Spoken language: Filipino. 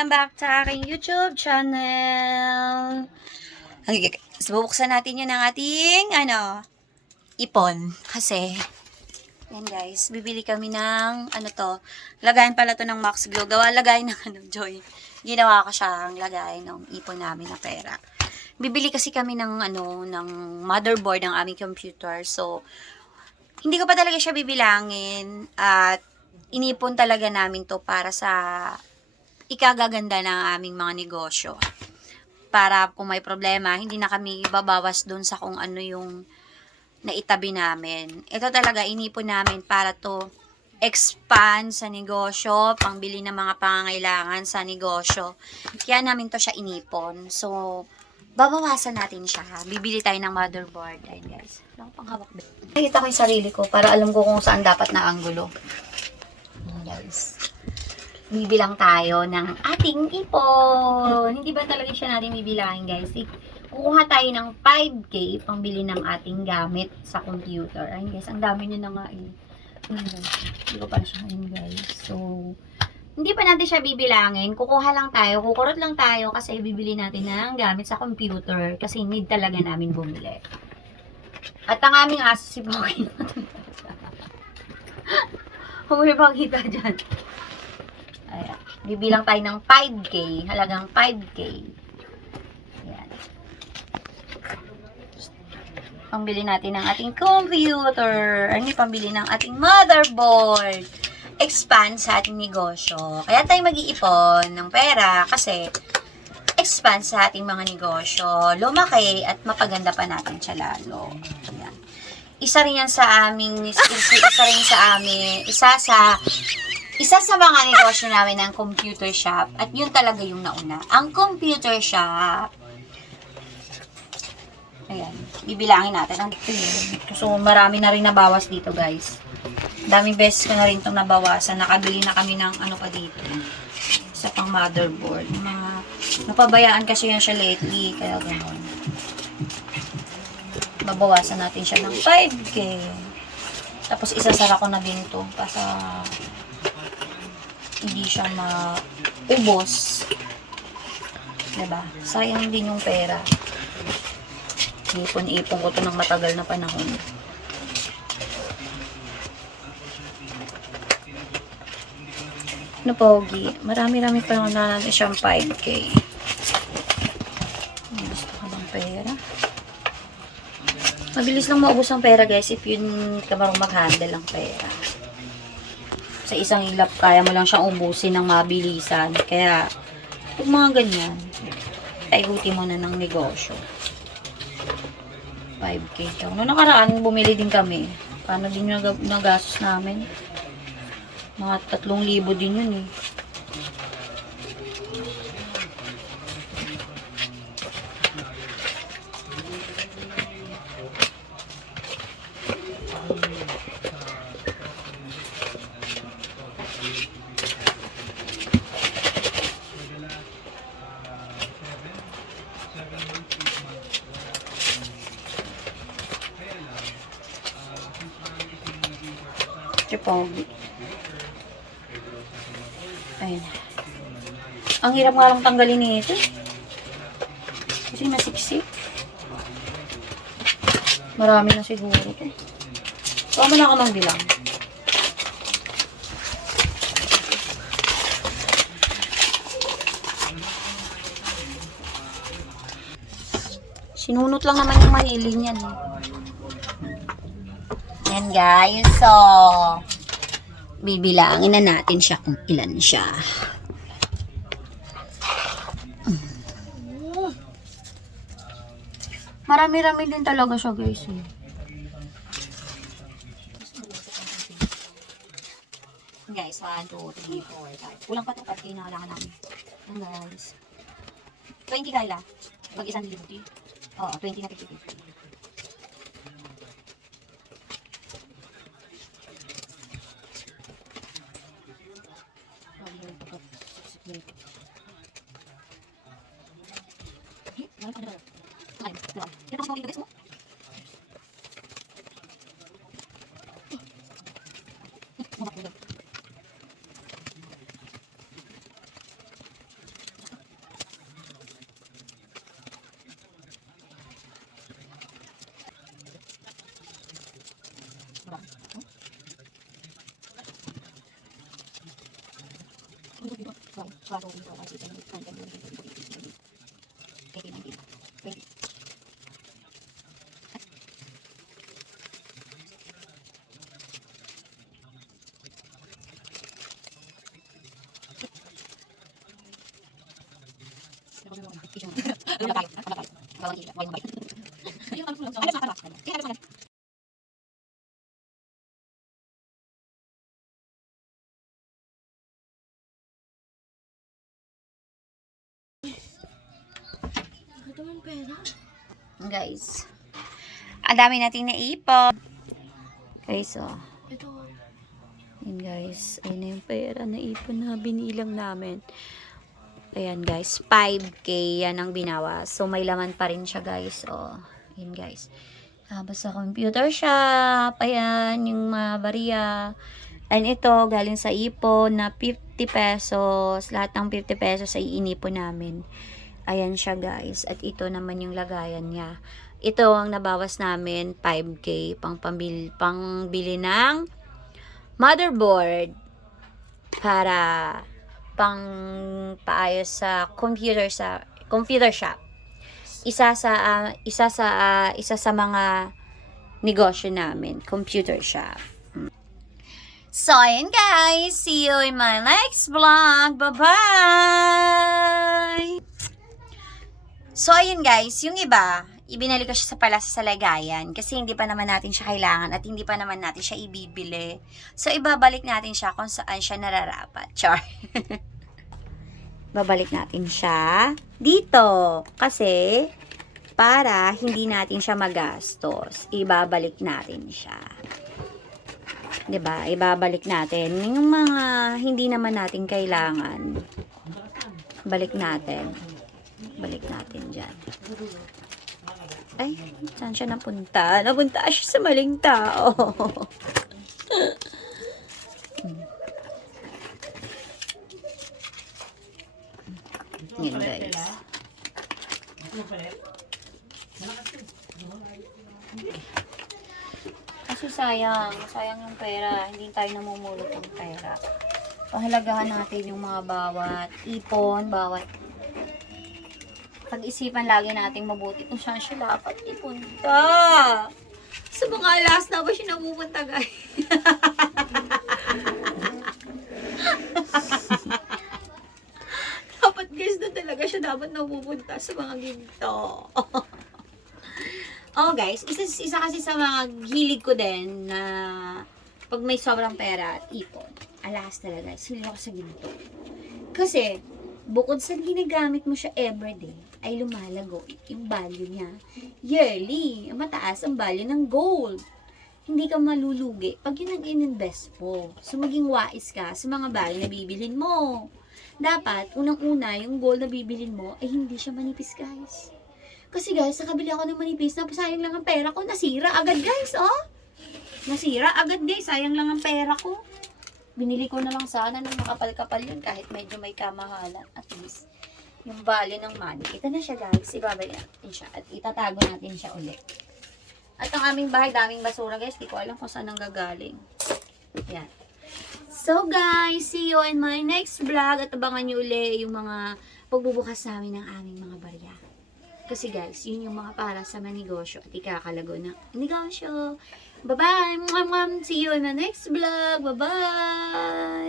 Welcome back sa aking YouTube channel. Okay, so bubuksan natin yun ng ating, ipon. Kasi, yan guys, bibili kami ng, lagayan pala to ng Max Glow. Lagay ng, Joy. Ginawa ko siyang lagay ng ipon namin na pera. Bibili kasi kami ng, ng motherboard ng aming computer. So, hindi ko pa talaga siya bibilangin at inipon talaga namin to para sa ikagaganda ng aming mga negosyo. Para kung may problema, hindi na kami babawas dun sa kung ano yung naitabi namin. Ito talaga, inipon namin para to expand sa negosyo, pangbili ng mga pangangailangan sa negosyo. Kaya namin to siya inipon. So, babawasan natin siya. Bibili tayo ng motherboard. Ayun guys. Wala pang hawak. Nakita ko yung sarili ko para alam ko kung saan dapat na anggulo. Ayun guys. Bibilang tayo ng ating ipon. Hindi ba talaga siya natin bibilangin guys? Kukuha tayo ng 5K pambili ng ating gamit sa computer. Ayun guys, ang dami nyo na nga eh. Hindi ko pa siya guys. So, hindi pa natin siya bibilangin. Kukuha lang tayo, kukurot lang tayo kasi bibili natin ng gamit sa computer kasi need talaga namin bumili. At ang aming aso si Bogi. Huwag ba kita dyan? Ayan. Bibilang tayo ng 5K. Halagang 5K. Ayan. Pambili natin ng ating computer. Ay, pambili ng ating motherboard. Expand sa ating negosyo. Kaya tayo mag-iipon ng pera kasi expand sa ating mga negosyo. Lumaki at mapaganda pa natin siya lalo. Ayan. Isa rin yan sa aming, isa sa mga negosyo namin ng computer shop at yun talaga yung nauna. Ang computer shop. Ayan. Bibilangin natin. So, marami na rin nabawas dito, guys. Daming beses ko na rin itong nabawasan. Nakabili na kami ng pa dito. Sa pang motherboard. Napabayaan kasi yan siya lately. Kaya gano'n. Babawasan natin siya ng 5K. Tapos, isasara ko na din ito. Para hindi siya maubos. Diba? Sayang din yung pera. Ipon-ipon ko to ng matagal na panahon. Pogi. Marami-rami pa naman na natin siyang 5K. Gusto ka ng pera. Mabilis lang maubos ang pera guys if yun ka marunong mag-handle ang pera. Sa isang ilap, kaya mo lang siyang ubusin ng mabilisan. Kaya, kung mga ganyan, taiguti mo na ng negosyo. 5K daw. Noong nakaraan, bumili din kami. Paano din yung nagastos namin? Mga 3,000 din yun eh. Pogi. Ayun. Ang hirap nga lang tanggalin nito. Kasi masiksik. Marami na siguro ito. Tama na ako ng bilang. Sinunot lang naman yung mahiling yan eh. Yan guys, so bibilangin na natin siya kung ilan siya. Marami-rami din talaga siya guys eh. Guys, 1, 2, 3, 4, 5. Kulang pa ito kasi kailangan namin. Yan guys. 20 Kayla. Pag isang delivery. Oo, 20 na 50. Guys, ang dami nating naipon. Guys, oh. Yan guys, ayun na yung pera na ipon na binilang namin. Ayan guys, 5K yan ang binawas. So may laman pa rin siya guys. Oh, yun guys. Tapos sa computer shop, ayan yung mga bariya. And ito, galing sa ipon na 50 pesos. Lahat ng 50 pesos ay inipon namin. Ayan siya guys. At ito naman yung lagayan niya. Ito ang nabawas namin, 5K pangbili ng motherboard para pang paayos sa computer shop. Isa sa mga negosyo namin, computer shop. So, ayan guys. See you in my next vlog. Bye-bye! So, ayan guys. Yung iba, ibinalik ko siya sa lagayan kasi hindi pa naman natin siya kailangan at hindi pa naman natin siya ibibili. So, ibabalik natin siya kung saan siya nararapat. Char. Babalik natin siya dito kasi para hindi natin siya magastos. Ibabalik natin siya. 'Di ba? Ibabalik natin yung mga hindi naman natin kailangan. Balik natin. Balik natin diyan. Ay, saan siya napunta? Napunta siya sa maling tao. Yan guys. Kasi sayang yung pera. Hindi tayo namumulot ng pera. Pahalagahan natin yung mga bawat ipon, bawat pag-isipan lagi nating mabuti kung saan siya dapat ipunta. Sa mga alas na ba siya napupunta guys? Dapat guys doon talaga siya dapat napupunta sa mga ginto. Oh guys, isa kasi sa mga hilig ko din na pag may sobrang pera at ipon, alas talaga, hilig ako sa ginto. Kasi, bukod sa ginagamit mo siya everyday, ay lumalago yung value niya. Yearly, mataas ang value ng gold. Hindi ka malulugi pag yun ang in-invest mo. So, maging wais ka sa mga bagay na bibilin mo. Dapat, unang-una, yung gold na bibilin mo, ay hindi siya manipis, guys. Kasi, guys, nakabili ako ng manipis na sayang lang ang pera ko. Nasira agad, guys, oh. Nasira agad, guys. Sayang lang ang pera ko. Binili ko na lang sana ng makapal-kapal yun kahit medyo may kamahalan. At least, yung value ng money. Ito na siya guys. Ibabalik natin siya. At itatago natin siya ulit. At ang aming bahay, daming basura guys. Di ko alam kung saan ang gagaling. Yan. So guys, see you in my next vlog. At abangan nyo ulit yung mga pagbubukas namin ng aming mga barya. Kasi guys, yun yung mga para sa manegosyo at ikakalago ng negosyo. Bye-bye! See you in the next vlog! Bye-bye!